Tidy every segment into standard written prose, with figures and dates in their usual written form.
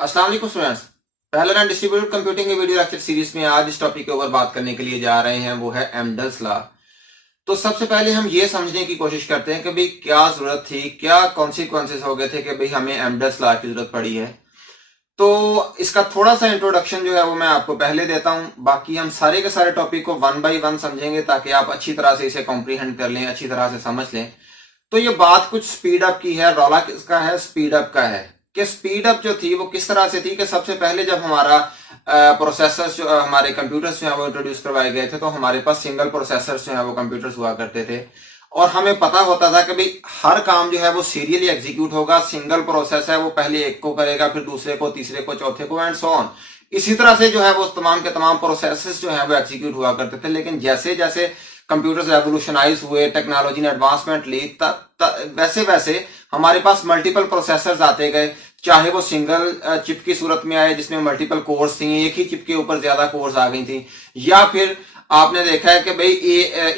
अस्सलाम वालेकुम students. Parallel and distributed computing की वीडियो लेक्चर सीरीज में आज इस टॉपिक के ऊपर बात करने के लिए जा रहे हैं, वो है एमडल्स लॉ। तो सबसे पहले हम ये समझने की कोशिश करते हैं कि भाई क्या जरूरत थी, क्या कॉन्सिक्वेंसेस हो गए थे कि भाई हमें एमडल्स लॉ की जरूरत पड़ी है। तो इसका थोड़ा सा इंट्रोडक्शन जो है वो मैं आपको पहले देता हूं, बाकी हम सारे के सारे टॉपिक को वन बाय वन समझेंगे ताकि आप अच्छी तरह से इसे कॉम्प्रीहेंड कर लें, अच्छी तरह से समझ लें। तो ये बात कुछ स्पीड अप की है, रौला किसका है? स्पीड अप का है। कि स्पीड अप जो थी वो किस तरह से थी कि सबसे पहले जब हमारा प्रोसेसर्स जो हमारे कंप्यूटर्स जो है वो इंट्रोड्यूस करवाए गए थे, तो हमारे पास सिंगल प्रोसेसर्स जो है वो कंप्यूटर्स हुआ करते थे और हमें पता होता था कि भाई हर काम जो है वो सीरियली एग्जीक्यूट होगा। सिंगल प्रोसेस है, वो पहले एक को करेगा, फिर दूसरे को, तीसरे को, चौथे को, एंड सो ऑन। इसी तरह से जो है वो तमाम के तमाम प्रोसेसेस जो है वो एग्जीक्यूट हुआ करते थे। लेकिन जैसे जैसे कंप्यूटर्स रेवोल्यूशनाइज हुए, टेक्नोलॉजी ने एडवांसमेंट ली, वैसे वैसे हमारे पास मल्टीपल प्रोसेसर्स आते गए। चाहे वो सिंगल चिप की सूरत में आए जिसमें मल्टीपल कोर्स थी, एक ही चिप के ऊपर ज्यादा कोर्स आ गई थी, या फिर आपने देखा है कि भाई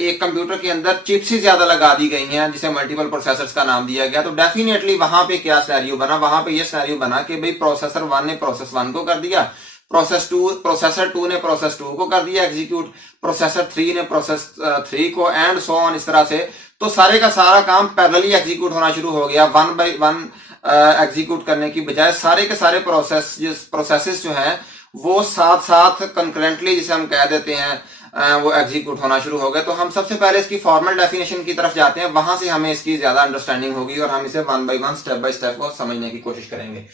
एक कंप्यूटर के अंदर चिप्स ही ज्यादा लगा दी गई हैं जिसे मल्टीपल प्रोसेसर्स का नाम दिया गया। तो डेफिनेटली वहां पे क्या सिनेरियो बना? वहां पे ये सिनेरियो बना कि भाई प्रोसेसर वन ने प्रोसेस वन को कर दिया, प्रोसेसर टू ने प्रोसेस टू को कर दिया एग्जीक्यूट, प्रोसेसर थ्री ने प्रोसेस थ्री को, एंड सो ऑन, इस तरह से। तो सारे का सारा काम पैरेलली एग्जीक्यूट होना शुरू हो गया। वन बाय वन एग्जीक्यूट करने की बजाय सारे के सारे प्रोसेसेस जो हैं वो साथ साथ कंकरेंटली, जिसे हम कह देते हैं, वो एग्जीक्यूट होना शुरू हो गए। तो हम सबसे पहले इसकी फॉर्मल डेफिनेशन की तरफ जाते हैं, वहां से हमें इसकी ज्यादा अंडरस्टैंडिंग होगी और हम इसे one by one, step by step को समझने की कोशिश करेंगे।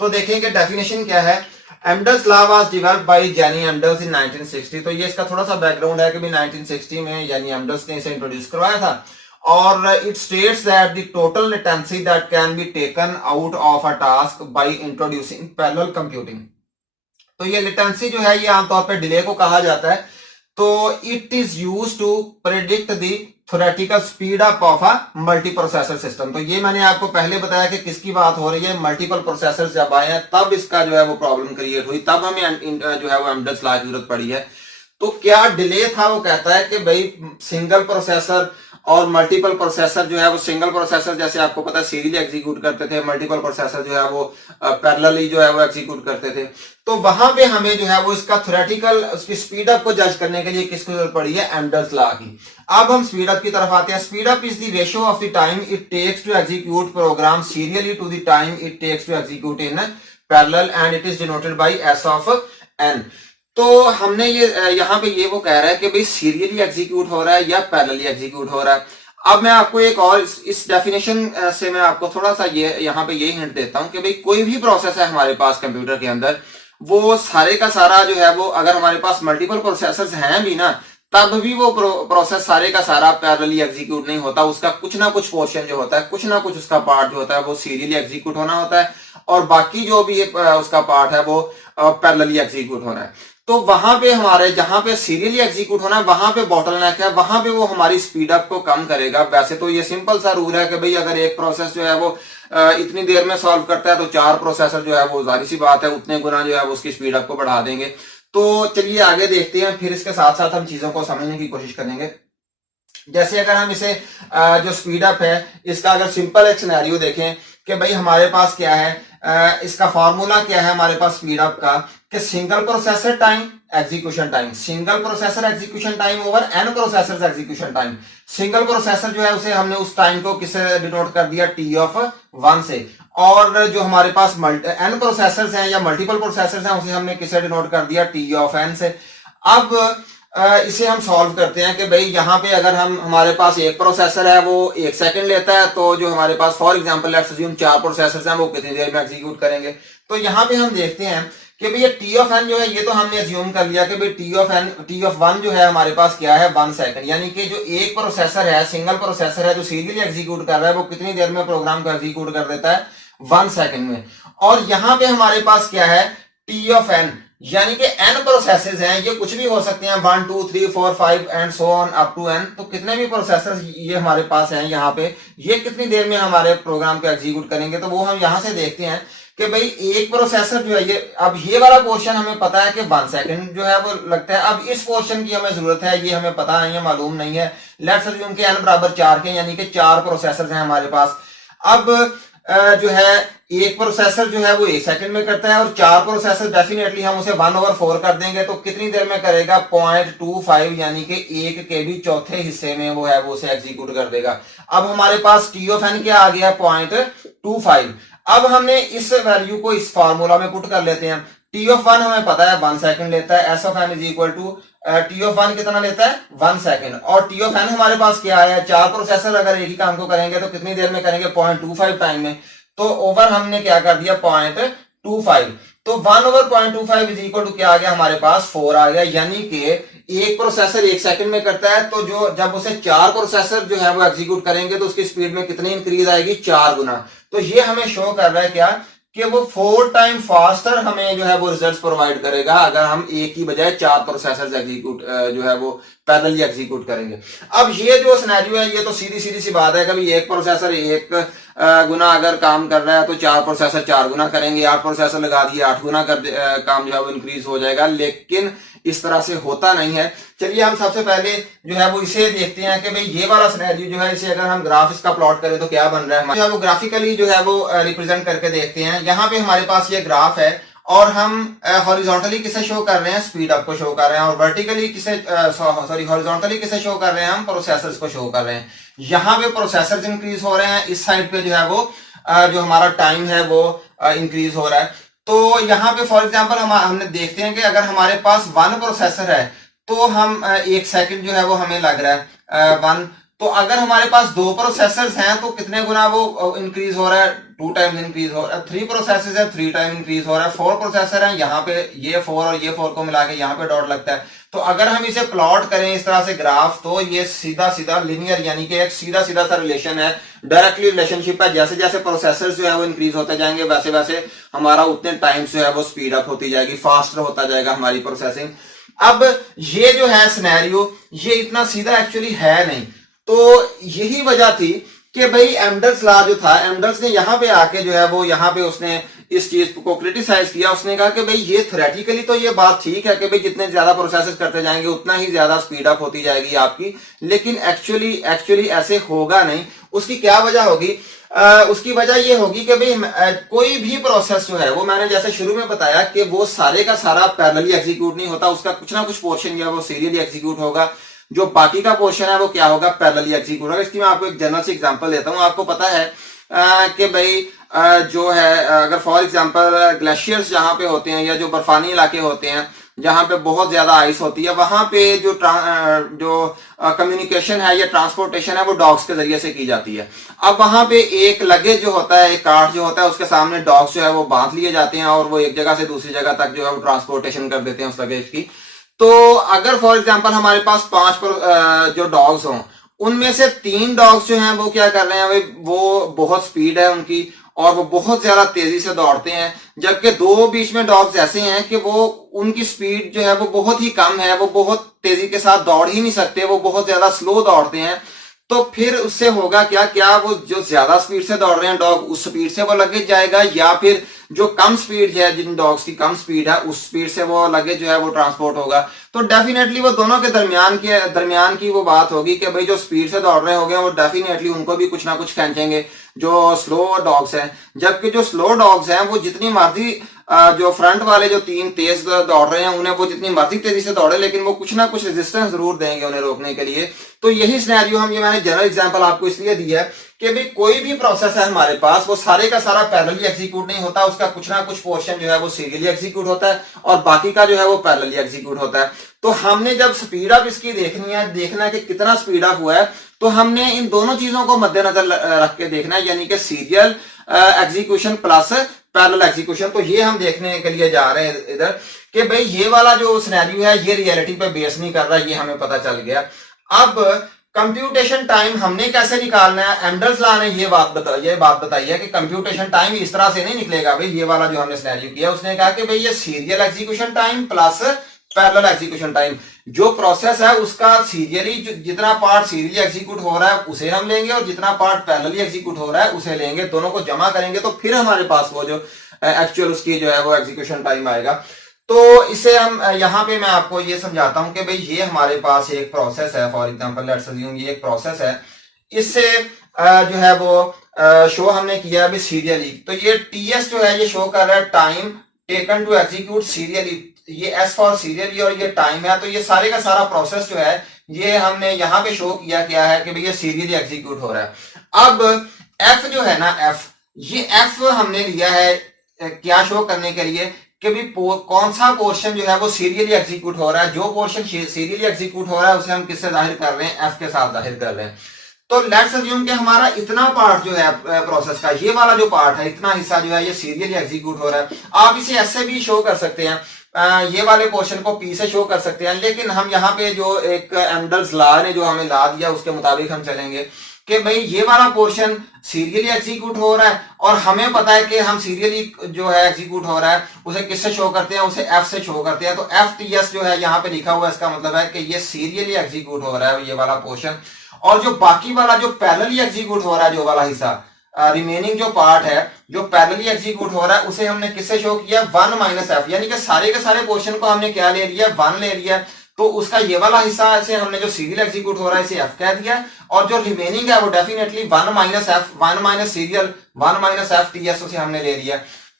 तो देखेंगे डेफिनेशन क्या है। Amdahl's law was developed by Gene Amdahl's in 1960। तो ये इसका थोड़ा सा बैकग्राउंड है कि भी 1960 में जेनी एमडल्स ने इसे इंट्रोड्यूस करवाया था। और it states that the total latency that can be taken out of a task by introducing parallel computing. तो ये लेटेंसी जो है ये आमतौर पर डिले को कहा जाता है। तो it is use to predict the theoretical speed up of a multi processor system. तो ये मैंने आपको पहले बताया कि किसकी बात हो रही है। मल्टीपल प्रोसेसर जब आए हैं तब इसका जो है वो प्रॉब्लम क्रिएट हुई, तब हमें जो है वो एमडल्स लॉ की जरूरत पड़ी है। तो क्या डिले था? वो कहता है कि भाई सिंगल प्रोसेसर और मल्टीपल प्रोसेसर जो है वो, सिंगल प्रोसेसर जैसे आपको पता है सीरियली एग्जीक्यूट करते थे, मल्टीपल प्रोसेसर जो है वो पैरेलली जो है वो एग्जीक्यूट करते थे। तो वहां पे हमें जो है वो इसका थ्योरेटिकल, उसकी स्पीड अप को जज करने के लिए किसकी जरूरत पड़ी है? एमडल्स लॉ की। अब हम स्पीड अप की तरफ आते हैं। Speed up is the ratio of the time it takes to execute program serially to the time it takes to execute in parallel and it is denoted by S of N. तो हमने ये यहाँ पे ये वो कह रहा है कि भाई सीरियली एग्जीक्यूट हो रहा है या पैरेलली एग्जीक्यूट हो रहा है। अब मैं आपको एक और इस डेफिनेशन से मैं आपको थोड़ा सा ये यहाँ पे ये हिंट देता हूं कि भाई कोई भी प्रोसेस है हमारे पास कंप्यूटर के अंदर, वो सारे का सारा जो है वो, अगर हमारे पास मल्टीपल प्रोसेसर्स हैं भी ना, तब भी वो प्रोसेस सारे का सारा पैरेलली एग्जीक्यूट नहीं होता। उसका कुछ ना कुछ पोर्शन जो होता है, कुछ ना कुछ उसका पार्ट जो होता है वो सीरियली एग्जीक्यूट होना होता है और बाकी जो भी उसका पार्ट है वो पैरेलली एग्जीक्यूट होना है। तो वहां पे हमारे, जहां पे सीरियली एग्जीक्यूट होना है, वहां पे बॉटलनेक है, वहां पे वो हमारी स्पीड अप को कम करेगा। वैसे तो ये सिंपल सा रूल है कि भाई अगर एक प्रोसेस जो है वो इतनी देर में सॉल्व करता है तो चार प्रोसेसर जो है वो जाहिर सी बात है उतने गुना जो है वो उसकी स्पीड अप को बढ़ा देंगे। तो चलिए आगे देखते हैं, फिर इसके साथ साथ हम चीजों को समझने की कोशिश करेंगे। जैसे अगर हम इसे जो स्पीड अप है इसका अगर सिंपल एक सिनेरियो देखें कि भाई हमारे पास क्या है, इसका फॉर्मूला क्या है हमारे पास स्पीड अप का, कि single processor time execution time, single processor execution time over N processor execution time. Single processor जो है उसे हमने उस टाइम को किससे डिनोट कर दिया? टी ऑफ वन से। और जो हमारे पास एन प्रोसेसर्स हैं या मल्टीपल प्रोसेसर्स हैं उसे हमने किससे डिनोट कर दिया? टी ऑफ एन से। अब इसे हम सॉल्व करते हैं कि भाई यहाँ पे अगर हम, हमारे पास एक प्रोसेसर है वो 1 सेकंड लेता है, तो जो हमारे पास for example let's assume 4 processors हैं वो कितनी देर में एग्जीक्यूट करेंगे। तो यहाँ पे हम देखते हैं कि भाई ये टी ऑफ एन जो है ये तो हमने अज्यूम कर लिया कि भाई टी ऑफ वन जो है हमारे पास क्या है? 1 सेकंड। यानी कि जो एक प्रोसेसर है, सिंगल प्रोसेसर है जो सीरियली एग्जीक्यूट कर रहा है, वो कितनी देर में प्रोग्राम को एग्जीक्यूट कर देता है? 1 सेकंड में। और यहाँ पे हमारे पास क्या है? टी ऑफ एन, यानी कि एन प्रोसेसेस हैं, ये कुछ भी हो सकते हैं, 1 2 3 4 5 and so on up to N. तो कितने भी प्रोसेसर ये हमारे पास हैं यहाँ पे, ये कितनी देर में हमारे प्रोग्राम को एग्जीक्यूट करेंगे? तो वो हम यहाँ से देखते हैं कि भाई एक प्रोसेसर जो है ये, अब ये वाला पोर्शन हमें पता है कि 1 सेकंड जो है वो लगता है। अब इस पोर्शन की हमें जरूरत है, ये हमें पता नहीं है, मालूम नहीं है। लेट्स अज्यूम कि n बराबर 4 के, यानी कि 4 प्रोसेसर हैं हमारे पास। अब जो है एक प्रोसेसर जो है वो 1 सेकंड में करता है और 4 प्रोसेसर डेफिनेटली हम उसे 1/4 कर देंगे तो कितनी देर में करेगा, 0.25 यानी कि 1 के भी चौथे हिस्से में वो है वो उसे एग्जीक्यूट कर देगा। अब हमारे पास टी ऑफ एन क्या आ गया, 0.25। अब हमने इस वैल्यू को इस फार्मूला में पुट कर लेते हैं। टी ऑफ वन हमें पता है 1 सेकंड लेता है, S of N is equal to T of one कितना लेता है 1 सेकंड, और टी ऑफ एन हमारे पास क्या आया, 4 प्रोसेसर अगर एक ही काम को करेंगे तो कितनी देर में करेंगे, 0.25 टाइम में। तो ओवर हमने क्या कर दिया 0.25, तो 1/0.25 इज इक्वल टू क्या आ गया हमारे पास 4 आ गया, यानी कि एक प्रोसेसर 1 सेकंड में करता है तो जो जब उसे 4 प्रोसेसर जो है वो एग्जीक्यूट करेंगे तो उसकी स्पीड में कितनी इंक्रीज आएगी, 4 गुना। तो ये हमें शो कर रहा है क्या कि वो 4 टाइम फास्टर हमें जो है वो रिजल्ट्स प्रोवाइड करेगा अगर हम एक की बजाय 4 प्रोसेसर एग्जीक्यूट जो है वो पैरेलली एग्जीक्यूट करेंगे। अब ये जो सिनेरियो है ये तो सीधी सीधी सी बात है, कभी एक प्रोसेसर 1 गुना अगर काम कर रहा है तो 4 प्रोसेसर 4 गुना करेंगे, 8 प्रोसेसर लगा दिए 8 गुना काम जो है वो इंक्रीज हो जाएगा, लेकिन इस तरह से होता नहीं है। चलिए हम सबसे पहले जो है वो इसे देखते हैं कि भाई ये वाला सिनेरियो जो है इसे अगर हम ग्राफ इसका प्लॉट करें तो क्या बन रहा है, जो है वो ग्राफिकली जो है वो रिप्रेजेंट करके देखते हैं। यहाँ पे हमारे पास ये ग्राफ है और हम हॉरिजॉन्टली किसे शो कर रहे हैं, स्पीड अप को शो कर रहे हैं, और वर्टिकली किसे हॉरिजॉन्टली किसे शो कर रहे हैं, हम प्रोसेसर्स को शो कर रहे हैं। यहाँ पे प्रोसेसर्स इंक्रीज हो रहे हैं, इस साइड पे जो है वो जो हमारा टाइम है वो इंक्रीज हो रहा है। तो यहाँ पे फॉर एग्जांपल हमने देखते हैं कि अगर हमारे पास 1 प्रोसेसर है तो हम 1 सेकंड जो है वो हमें लग रहा है 1। तो अगर हमारे पास 2 प्रोसेसर्स हैं तो कितने गुना वो इंक्रीज हो रहा है, 2 टाइम्स इंक्रीज हो रहा है। 3 प्रोसेसर्स है 3 टाइम इंक्रीज हो रहा है। 4 प्रोसेसर है, यहाँ पे ये 4 और ये 4 को मिला के यहाँ पे डॉट लगता है। तो अगर हम इसे प्लॉट करें इस तरह से ग्राफ तो ये सीधा सीधा लिनियर यानी कि एक सीधा सीधा सा रिलेशन है, डायरेक्टली रिलेशनशिप है। जैसे जैसे प्रोसेसर जो है वो इंक्रीज होते जाएंगे वैसे वैसे हमारा उतने टाइम जो है वो स्पीड अप होती जाएगी, फास्टर होता जाएगा हमारी प्रोसेसिंग। अब ये जो है सिनेरियो ये इतना सीधा एक्चुअली है नहीं, तो यही वजह थी कि भाई एमडल्स लॉ जो था, एमडल्स ने यहाँ पे आके जो है वो यहाँ पे उसने इस चीज को क्रिटिसाइज किया। उसने कहा कि भाई ये थ्योरेटिकली तो ये बात ठीक है कि भाई जितने ज्यादा प्रोसेस करते जाएंगे उतना ही ज्यादा स्पीड अप होती जाएगी आपकी, लेकिन एक्चुअली ऐसे होगा नहीं। उसकी क्या वजह होगी, उसकी वजह ये होगी कि भाई कोई भी प्रोसेस जो है वो मैंने जैसे शुरू में बताया कि वो सारे का सारा पैरेलली एग्जीक्यूट नहीं होता, उसका कुछ ना कुछ पोर्शन जो है वो सीरियली एग्जीक्यूट होगा, जो बाकी का पोर्शन है वो क्या होगा, पैरेलली एग्जीक्यूट होगा। इसकी मैं आपको एक जनरल सी एग्जांपल देता हूँ। आपको पता है कि भाई जो है अगर फॉर एग्जांपल ग्लेशियर्स जहां पे होते हैं या जो बर्फानी इलाके होते हैं जहां पे बहुत ज्यादा आइस होती है, वहां पे जो कम्युनिकेशन है या ट्रांसपोर्टेशन है वो डॉग्स के जरिए से की जाती है। अब वहां पे एक लगेज जो होता है, एक कार्ट जो होता है, उसके सामने डॉग्स जो है वो बांध लिए जाते हैं और वो एक जगह से दूसरी जगह तक जो है वो ट्रांसपोर्टेशन कर देते हैं उस लगेज की। तो अगर फॉर एग्जांपल हमारे पास 5 जो डॉग्स हों उनमें से 3 डॉग्स जो हैं वो क्या कर रहे हैं, वो बहुत स्पीड है उनकी और वो बहुत ज्यादा तेजी से दौड़ते हैं, जबकि 2 बीच में डॉग्स ऐसे हैं कि वो उनकी स्पीड जो है वो बहुत ही कम है, वो बहुत तेजी के साथ दौड़ ही नहीं सकते, वो बहुत ज्यादा स्लो दौड़ते हैं। तो फिर उससे होगा क्या, क्या वो जो ज्यादा स्पीड से दौड़ रहे हैं डॉग उस स्पीड से वो लगेज जाएगा, या फिर जो कम स्पीड है, जिन डॉग्स की कम स्पीड है उस स्पीड से वो लगेज जो है वो ट्रांसपोर्ट होगा। तो डेफिनेटली वो दोनों के दरमियान की वो बात होगी कि भाई जो स्पीड से दौड़ रहे होंगे वो डेफिनेटली उनको भी कुछ ना कुछ खींचेंगे जो स्लो डॉग्स हैं, जबकि जो स्लो डॉग्स हैं वो जितनी मर्जी जो फ्रंट वाले जो 3 तेज दौड़ रहे हैं उन्हें वो जितनी मर्जी तेजी से दौड़े लेकिन वो कुछ ना कुछ रेजिस्टेंस जरूर देंगे उन्हें रोकने के लिए। तो यही सिनेरियो हम, ये मैंने जनरल एग्जांपल आपको इसलिए दिया है कि भाई कोई भी प्रोसेस है हमारे पास वो सारे का सारा पैरेलली एग्जीक्यूट नहीं होता, उसका कुछ ना कुछ पोर्शन जो है वो सीरियली एग्जीक्यूट होता है और बाकी का जो है वो पैरेलली एग्जीक्यूट होता है। तो हमने जब स्पीड अप इसकी देखना है कि कितना स्पीड अप हुआ है, तो हमने इन दोनों चीजों को मद्देनजर रख के देखना है, यानी कि serial execution plus parallel execution. तो ये हम देखने के लिए जा रहे हैं इधर कि भाई ये वाला जो सिनेरियो है ये रियलिटी पे बेस नहीं कर रहा, ये हमें पता चल गया। अब कंप्यूटेशन टाइम हमने कैसे निकालना है, एमडल्स लॉ ने ये बात बताई है कि कंप्यूटेशन टाइम इस तरह से नहीं निकलेगा। भाई ये वाला जो हमने सिनेरियो किया उसने कहा कि भाई ये serial execution time plus parallel execution time, जो प्रोसेस है उसका सीरियली जितना पार्ट सीरियली एग्जीक्यूट हो रहा है उसे हम लेंगे और जितना पार्ट पैरेलली एग्जीक्यूट हो रहा है उसे लेंगे, दोनों को जमा करेंगे तो फिर हमारे पास वो जो एक्चुअल उसकी जो है वो एग्जीक्यूशन टाइम आएगा। तो इसे हम यहाँ पे मैं आपको ये समझाता हूं कि भाई ये हमारे पास एक प्रोसेस है, फॉर एग्जांपल लेट्स अज्यूम ये एक प्रोसेस है, इससे जो है वो शो हमने किया अभी सीरियली, तो ये टीएस जो है ये शो कर रहा है time taken to execute serially, ये एस फॉर सीरियली और ये टाइम है। तो ये सारे का सारा प्रोसेस जो है ये हमने यहाँ पे शो किया क्या है कि भाई ये सीरियली एग्जीक्यूट हो रहा है। अब एफ जो है ना, एफ, ये एफ हमने लिया है क्या शो करने के लिए कि भी कौन सा पोर्शन जो है वो सीरियली एग्जीक्यूट हो रहा है। जो पोर्शन सीरियली एग्जीक्यूट हो रहा है उसे हम किससे जाहिर कर रहे हैं, एफ के साथ जाहिर कर रहे हैं। तो लेट्स अज्यूम कि हमारा इतना पार्ट जो है प्रोसेस का, ये वाला जो पार्ट है, इतना हिस्सा जो है ये सीरियली एग्जीक्यूट हो रहा है। आप इसे ऐसे भी शो कर सकते हैं, ये वाले पोर्शन को पी से शो कर सकते हैं, लेकिन हम यहाँ पे जो एक एमडल्स लॉ ने जो हमें ला दिया उसके मुताबिक हम चलेंगे कि भाई ये वाला पोर्शन सीरियली एग्जीक्यूट हो रहा है और हमें पता है कि हम सीरियली जो है एग्जीक्यूट हो रहा है उसे किससे शो करते हैं, उसे एफ से शो करते हैं। तो एफ टी एस जो है यहाँ पे लिखा हुआ है, इसका मतलब है कि ये सीरियली एग्जीक्यूट हो रहा है ये वाला पोर्शन। और जो बाकी वाला जो पैरेलली एग्जीक्यूट हो रहा है, जो वाला हिस्सा रिमेनिंग जो पार्ट है जो पैरेलली एग्जीक्यूट हो रहा है, उसे हमने किससे शो किया, 1 माइनस एफ, यानी कि सारे के सारे पोर्शन को हमने क्या ले लिया, 1 ले लिया। तो उसका ये वाला हिस्सा ऐसे हमने जो सीरियल एग्जीक्यूट हो रहा है इसे एफ कह दिया, और जो रिमेनिंग है वो definitely 1 minus F, 1 minus serial, 1 minus F T S, उसे हमने ले लिया।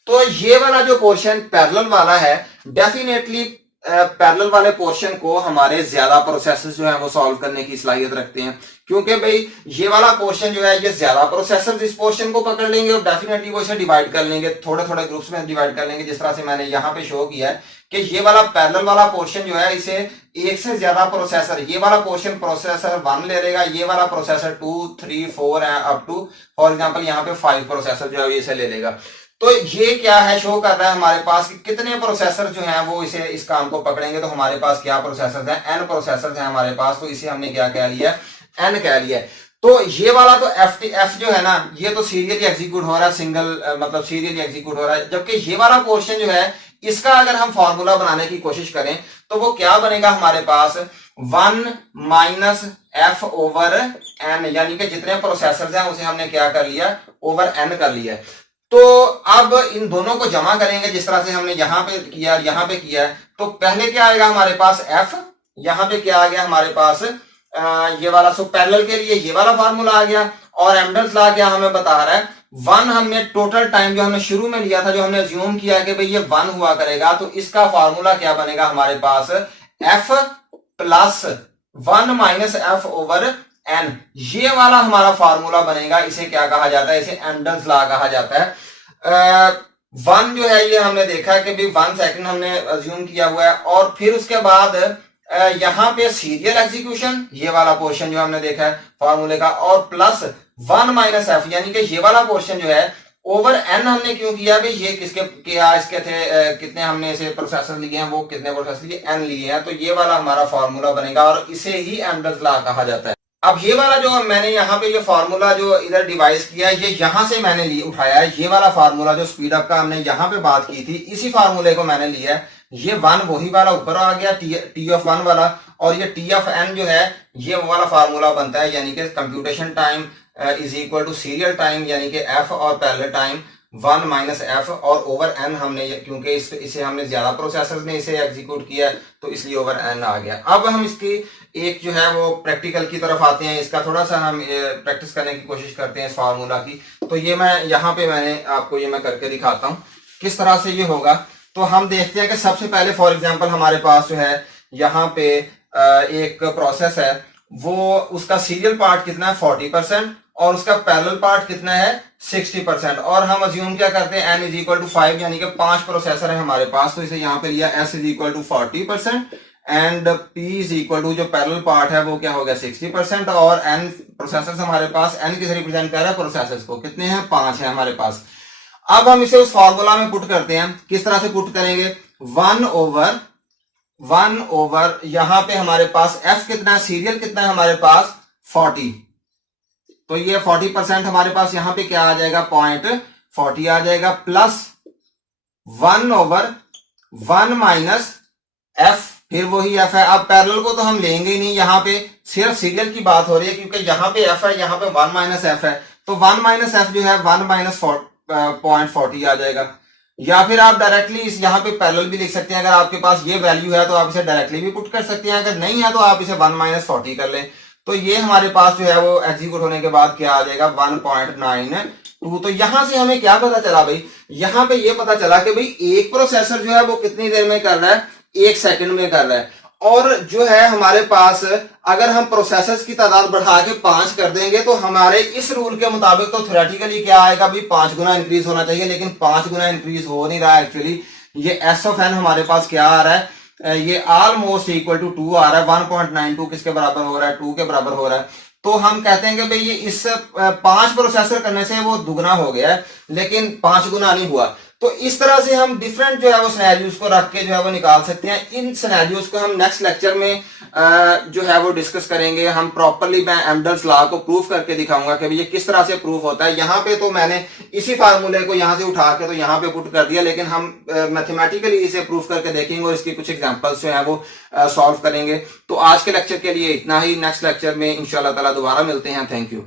तो ये वाला जो पोर्शन पैरेलल वाला है, डेफिनेटली पैरेलल वाले पोर्शन को हमारे ज्यादा प्रोसेसेस जो है वो सॉल्व करने की सलाहियत रखते हैं, क्योंकि भाई ये वाला पोर्शन जो है ये ज्यादा प्रोसेसर्स इस पोर्शन को पकड़ लेंगे और डेफिनेटली वो इसे डिवाइड कर लेंगे, थोड़े थोड़े ग्रुप्स में डिवाइड कर लेंगे, जिस तरह से मैंने यहाँ पे शो किया है कि ये वाला पैरेलल वाला पोर्शन जो है इसे एक से ज्यादा प्रोसेसर, ये वाला पोर्शन प्रोसेसर 1 ले लेगा, ये वाला processor 2, 3, 4 up to for example यहाँ पे 5 प्रोसेसर जो है इसे ले लेगा। तो ये क्या है, शो कर रहा है हमारे पास कि कितने प्रोसेसर जो हैं वो इसे इस काम को पकड़ेंगे। तो हमारे पास क्या प्रोसेसर हैं, एन प्रोसेसर हैं हमारे पास, तो इसे हमने क्या कह लिया, एन कह लिया। तो ये वाला तो एफ जो है ना, ये तो सीरियली एग्जीक्यूट हो रहा है, सिंगल मतलब सीरियली एग्जीक्यूट हो रहा है, जबकि ये वाला पोर्शन जो है इसका अगर हम फॉर्मूला बनाने की कोशिश करें तो वो क्या बनेगा हमारे पास, 1 माइनस एफ ओवर एन, यानी कि जितने प्रोसेसर हैं उसे हमने क्या कर लिया, ओवर एन कर लिया। तो अब इन दोनों को जमा करेंगे जिस तरह से हमने यहाँ पे किया, यहाँ पे किया है, तो पहले क्या आएगा हमारे पास एफ, यहाँ पे क्या आ गया हमारे पास ये वाला, सो पैरेलल के लिए ये वाला फार्मूला आ गया, और एमडल्स लॉ क्या हमें बता रहा है, 1 हमने टोटल टाइम जो हमने शुरू में लिया था, जो हमने अज्यूम किया कि भाई ये 1 हुआ करेगा, तो इसका फार्मूला क्या बनेगा हमारे पास, F plus 1 minus F over N, ये वाला हमारा फार्मूला बनेगा। इसे क्या कहा जाता है, इसे एमडल्स लॉ कहा जाता है। 1 जो है ये हमने देखा कि भाई 1 सेकंड हमने अज्यूम किया हुआ है, और फिर उसके बाद यहाँ पे सीरियल एग्जीक्यूशन, ये वाला पोर्शन जो हमने देखा है फार्मूले का, और प्लस 1 माइनस एफ, यानी कि ये वाला पोर्शन जो है ओवर एन हमने क्यों किया भाई, ये किसके क्या इसके थे कितने हमने इसे प्रोसेसर लिए हैं, वो कितने प्रोसेसर लिए, एन लिए हैं, तो ये वाला हमारा फार्मूला बनेगा और इसे ही एमडल्स लॉ कहा जाता है। अब ये वाला जो मैंने यहाँ पे ये फार्मूला जो इधर डिवाइस किया है, ये यहाँ से मैंने उठाया है, ये वाला फार्मूला जो स्पीड अप का हमने यहाँ पे बात की थी, इसी फार्मूले को मैंने लिया है। ये 1 वही वाला ऊपर आ गया, टी ऑफ 1 वाला, और ये टी ऑफ एन जो है ये वो वाला फार्मूला बनता है, यानी कि computation time is equal to serial time, यानी कि एफ और पैरेलल टाइम 1 माइनस एफ, और ओवर एन हमने क्योंकि इसे हमने ज्यादा प्रोसेसर ने इसे एग्जीक्यूट किया तो इसलिए ओवर एन आ गया। अब हम इसकी एक जो है वो प्रैक्टिकल की तरफ आते हैं, इसका थोड़ा सा हम प्रैक्टिस करने की कोशिश करते हैं इस फार्मूला की। तो ये मैं यहाँ पे मैंने आपको ये मैं करके दिखाता हूँ किस तरह से ये होगा। तो हम देखते हैं कि सबसे पहले फॉर एग्जांपल हमारे पास जो है यहाँ पे एक प्रोसेस है, वो उसका सीरियल पार्ट कितना है 40% और उसका पैरेलल पार्ट कितना है 60%, और हम अज्यूम क्या करते हैं n इज इक्वल टू 5, यानी कि 5 प्रोसेसर है हमारे पास, तो इसे यहाँ पे लिया s is equal to 40% and p is equal to जो पैरेलल पार्ट है वो क्या हो गया 60%, और n प्रोसेसर हमारे पास, n किसे रिप्रेजेंट कर रहा है प्रोसेसर्स को, कितने हैं 5 है हमारे पास। अब हम इसे उस फॉर्मूला में पुट करते हैं, किस तरह से पुट करेंगे, 1 ओवर यहाँ पे हमारे पास f कितना है, सीरियल कितना है हमारे पास 40, तो ये 40% हमारे पास यहाँ पे क्या आ जाएगा 0.40 आ जाएगा, प्लस 1 ओवर 1 माइनस एफ, फिर वही एफ है। अब पैरेलल को तो हम लेंगे ही नहीं, यहाँ पे सिर्फ सीरियल की बात हो रही है, क्योंकि यहाँ पे एफ है, यहाँ पे 1 माइनस एफ है, तो 1 माइनस एफ जो है 1 माइनस 0.40 आ जाएगा। या फिर आप डायरेक्टली इस यहाँ पे पैरेलल भी लिख सकते हैं, अगर आपके पास ये वैल्यू है तो आप इसे डायरेक्टली भी पुट कर सकते हैं, अगर नहीं है तो आप इसे 1 माइनस 40 कर लें। तो ये हमारे पास जो है वो एग्जीक्यूट होने के बाद क्या आ जाएगा 1.92। तो यहां से हमें क्या पता चला भाई, यहां पे ये पता चला कि भाई एक प्रोसेसर जो है वो कितनी देर में कर रहा है, 1 सेकंड में कर रहा है। और जो है हमारे पास अगर हम प्रोसेसर्स की तादाद बढ़ा के 5 कर देंगे तो हमारे इस रूल के मुताबिक तो थ्योरेटिकली क्या आएगा भाई 5 गुना इंक्रीज होना चाहिए, लेकिन 5 गुना इंक्रीज हो नहीं रहा है। एक्चुअली ये एस ऑफ एन हमारे पास क्या आ रहा है, ये ऑलमोस्ट इक्वल टू 2 आ रहा है। 1.92 किसके बराबर हो रहा है, 2 के बराबर हो रहा है। तो हम कहते हैं कि भाई ये इस 5 प्रोसेसर करने से वो दुगना हो गया है, लेकिन 5 गुना नहीं हुआ। तो इस तरह से हम डिफरेंट जो है वो सिनेरियोज को रख के जो है वो निकाल सकते हैं। इन सिनेरियोज को हम नेक्स्ट लेक्चर में जो है वो डिस्कस करेंगे। हम प्रॉपरली मैं एम्डल्स लॉ को प्रूफ करके दिखाऊंगा कि ये किस तरह से प्रूफ होता है। यहाँ पे तो मैंने इसी फार्मूले को यहाँ से उठा के तो यहाँ पे पुट कर दिया, लेकिन हम मैथमेटिकली इसे प्रूफ करके देखेंगे और इसकी कुछ एग्जांपल्स जो है वो सॉल्व करेंगे। तो आज के लेक्चर के लिए इतना ही। नेक्स्ट लेक्चर में इंशाल्लाह ताला दोबारा मिलते हैं। Thank you.